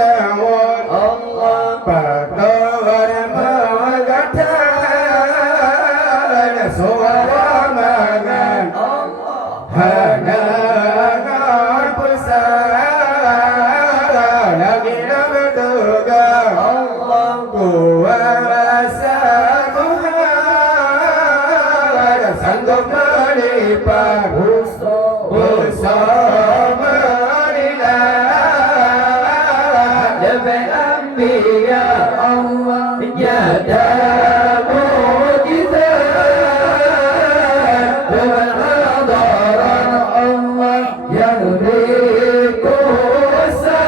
Daud Pertuan mengatakan suara mangan Hanangan besar lagi berduga kuasa Tuhan sanggup melipat bersama lebih anbiya Allah nyata mujizat dengan hadaran Allah yang berkuasa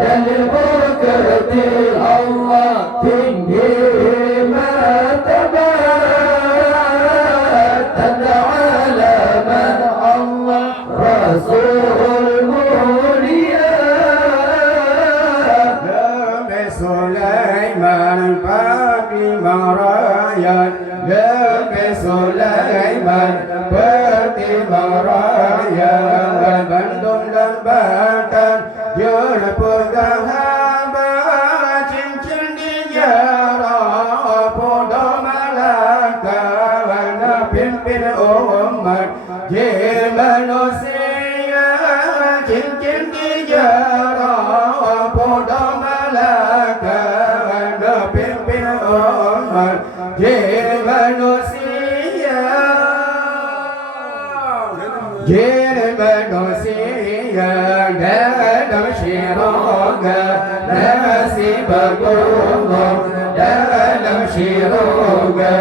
dan berkerti Allah tinggi martabat tanda alaman Allah Rasul mulia Nabi Sulaiman pagi marayan Nabi Sulaiman pagi marayan Bandung dan Banten Jura pegang hamba cincin di jarah Podo Malaka Wana pimpin umat Ji manusia cincin di jarah Podo Malaka Wana pimpin umat Ji manusia Ji manusia dalam syiraga nasib bergumul dalam syiraga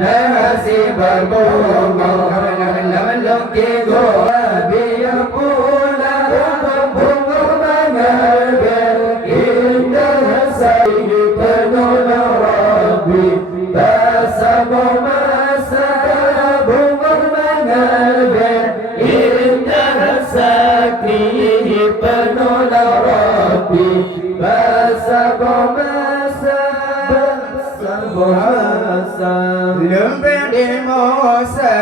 nasib bergumul melukis gua biar pula bunga mengalir indah sayyid penuh Rabbi bersama masa bunga mengalir indah sakti penuh Rabbi bersama masa lembek di Musa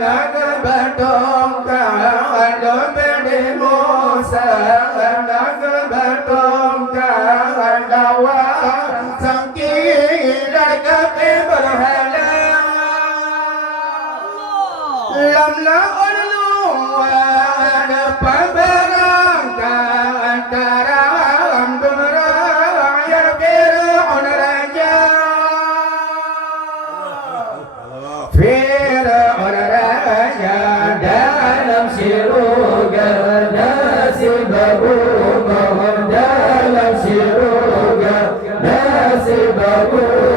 naga bertongkat lembek di Musa naga bertongkat dawa sangki dekat berhala lamla ulwan paberangkan karam dumraya fir'aun raja Fir'aun raja dalam syurga nasib bergumul dalam syurga nasib bergumul